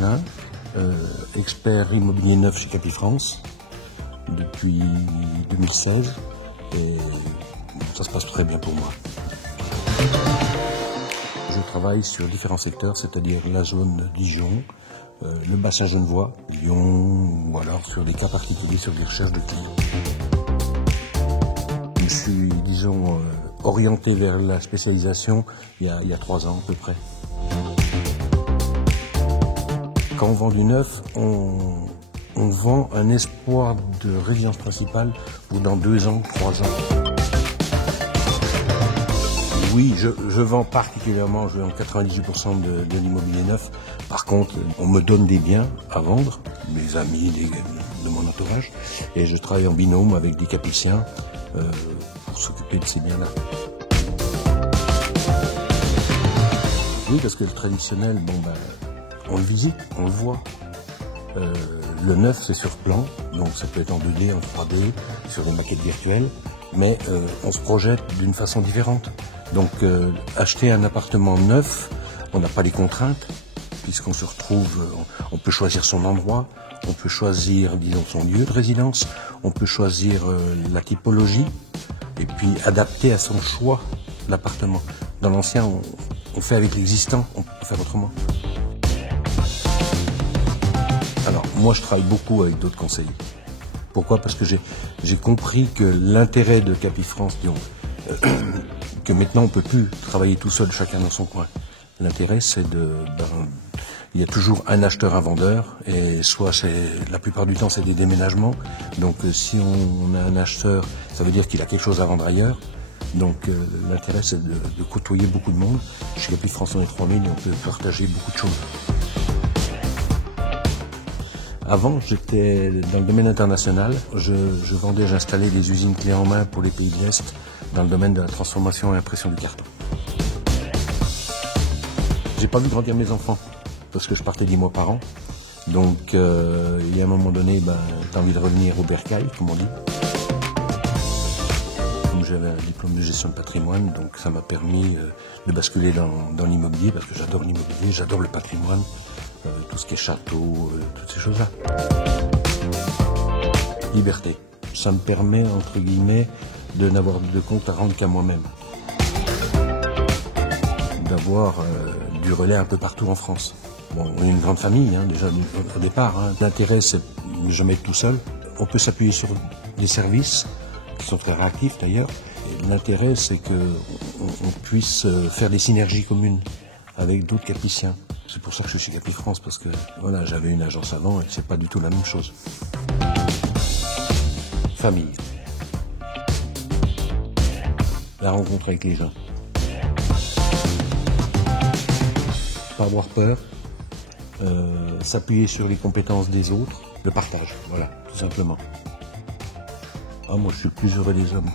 Michelin, expert immobilier neuf chez Capifrance depuis 2016 et ça se passe très bien pour moi. Je travaille sur différents secteurs, c'est-à-dire la zone Dijon, le bassin genevois, Lyon, ou alors sur des cas particuliers, sur des recherches de clients. Je suis, disons, orienté vers la spécialisation il y a 3 ans à peu près. Quand on vend du neuf, on vend un espoir de résidence principale pour dans 2 ans, 3 ans. Oui, je vends particulièrement, je vends 98% de l'immobilier neuf. Par contre, on me donne des biens à vendre, mes amis de mon entourage, et je travaille en binôme avec des capiciens pour s'occuper de ces biens-là. Oui, parce que le traditionnel, on le visite, on le voit. Le neuf, c'est sur plan, donc ça peut être en 2D, en 3D, sur des maquettes virtuelles, mais on se projette d'une façon différente. Donc acheter un appartement neuf, on n'a pas les contraintes, puisqu'on se retrouve, on peut choisir son endroit, on peut choisir, disons, son lieu de résidence, on peut choisir la typologie, et puis adapter à son choix l'appartement. Dans l'ancien, on fait avec l'existant, on peut faire autrement. Alors, moi je travaille beaucoup avec d'autres conseillers. Pourquoi ? Parce que j'ai compris que l'intérêt de Capifrance, que maintenant on ne peut plus travailler tout seul, chacun dans son coin. L'intérêt, c'est il y a toujours un acheteur, un vendeur, et la plupart du temps, c'est des déménagements. Donc, si on a un acheteur, ça veut dire qu'il a quelque chose à vendre ailleurs. Donc, l'intérêt, c'est de côtoyer beaucoup de monde. Chez Capifrance, on est 3000 et on peut partager beaucoup de choses. Avant, j'étais dans le domaine international. J'installais des usines clés en main pour les pays de l'Est dans le domaine de la transformation et impression du carton. J'ai pas vu grandir mes enfants parce que je partais 10 mois par an. Donc, il y a un moment donné, t'as envie de revenir au bercail, comme on dit. Comme j'avais un diplôme de gestion de patrimoine, donc ça m'a permis de basculer dans l'immobilier parce que j'adore l'immobilier, j'adore le patrimoine. Tout ce qui est château, toutes ces choses-là. Liberté. Ça me permet, entre guillemets, de n'avoir de compte à rendre qu'à moi-même. D'avoir du relais un peu partout en France. Bon, on est une grande famille, déjà au départ. L'intérêt, c'est de jamais être tout seul. On peut s'appuyer sur des services qui sont très réactifs d'ailleurs. Et l'intérêt, c'est qu'on puisse faire des synergies communes avec d'autres capiciens. C'est pour ça que je suis chez Capifrance, parce que voilà, j'avais une agence avant et c'est pas du tout la même chose. Famille. La rencontre avec les gens. Pas avoir peur. S'appuyer sur les compétences des autres. Le partage, voilà, tout simplement. Moi je suis le plus heureux des hommes.